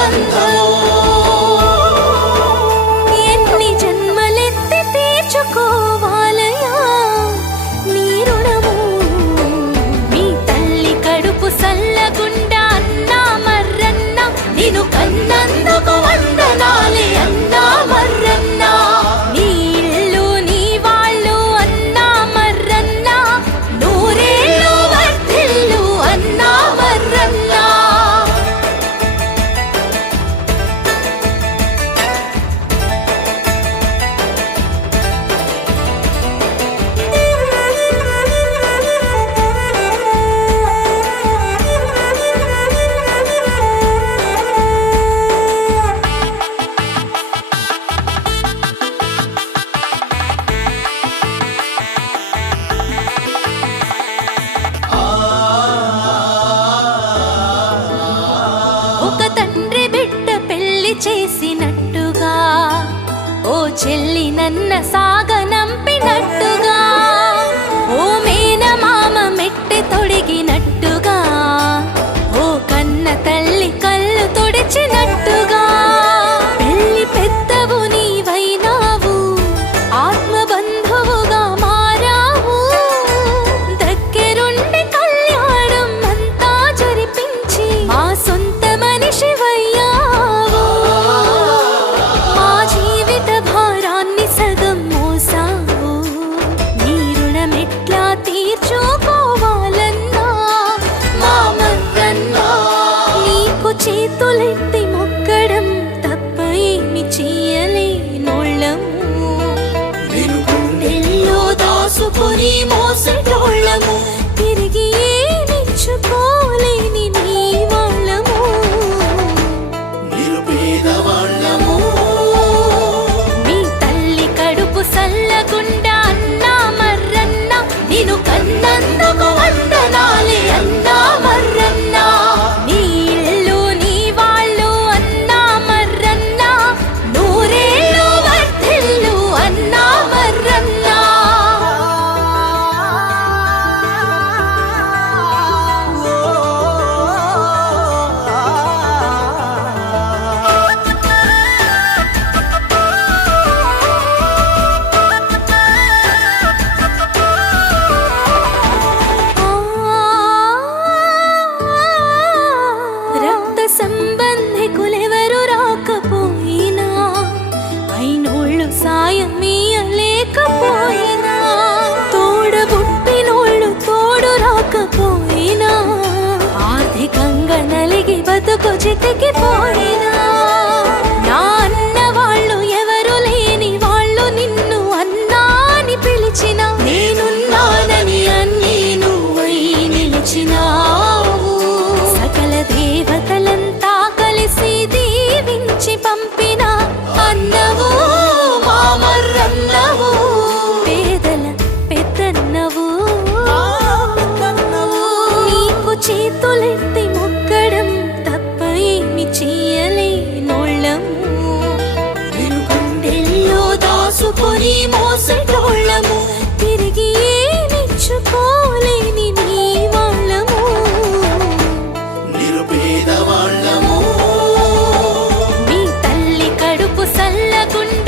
బంధమో ఎన్ని జన్మలెత్తి తీర్చుకోవాలయా నీ రుణము మీ తల్లి కడుపు సల్లగుండా అన్నా మర్రన్న నిన్ను కన్నందుకు వందనాలే అన్నా మర్రన్న నీ ఇల్లు నీ వాళ్ళు అన్నా మర్రన్న నూరేళ్ళు వర్ధిల్లు అన్నా మర్రన్న ఒక తండ్రి బిడ్డ పెళ్లి చేసినట్టుగా ఓ చెల్లి నన్న సాగనంపినట్టుగా ఓ మేనమామ మెట్టె తొడిగినట్టుగా ఓ కన్న తల్లి కళ్ళు తుడిచినట్టుగా పెళ్లి పెద్దవు నీవైనావు ఆత్మబంధువుగా మారావు దగ్గరుండి కళ్యాణం అంతా జరిపించి మా సొంత మనిషివయ్యావు మా జీవిత భారాన్ని సగం మోసావు నీ రుణమెట్లా తీర్చుకోవాలన్నా మా మర్రన్నా నీకు చేతులెత్తి మొక్కడం తప్ప ఏమి చెయ్యలేనోళ్ళము నేను గుండెల్లో దాసుకొని మోసటోళ్ళము తిరిగి ఏమిచ్చుకోలేని నీ వాళ్ళము నిరుపేదవాళ్ళము మీ తల్లి కడుపు సల్లగుండా అన్నా మర్రన్న నిన్ను కన్నందుకు వందనాలే అన్నా మర్రన్న నీ ఇల్లు నీ వాళ్ళు అన్నా మర్రన్న నూరేళ్ళు వర్ధిల్లు అన్నా మర్రన్న రక్త సంబంధికులెవరు రాకపోయినా అయినోళ్ళు సాయమీయలేకపోయినా తోడబుట్టినోళ్ళు తోడు రాకపోయినా ఆర్థికంగా నలిగి బతుకు చితికిపోయినా నా అన్న వాళ్ళు ఎవరు లేని వాళ్ళు నిన్ను అన్నా అని పిలిచిన నేనున్నానని అన్నీ నువ్వై నిలిచినావు సకల దేవతలంతా కలిసి దీవించి పంపిన అన్నవు మా మర్రన్నవు పేదల పెద్దన్నవు నీకు చేతులెత్తి మొక్కడం తప్ప ఏమి చెయ్యలేనోళ్ళము నేను గుండెల్లో దాసుకొని మోసటోళ్ళము తిరిగి ఏమిచ్చుకోలేని నీ వాళ్ళము నిరుపేదవాళ్ళము మీ తల్లి కడుపు సల్లగుండా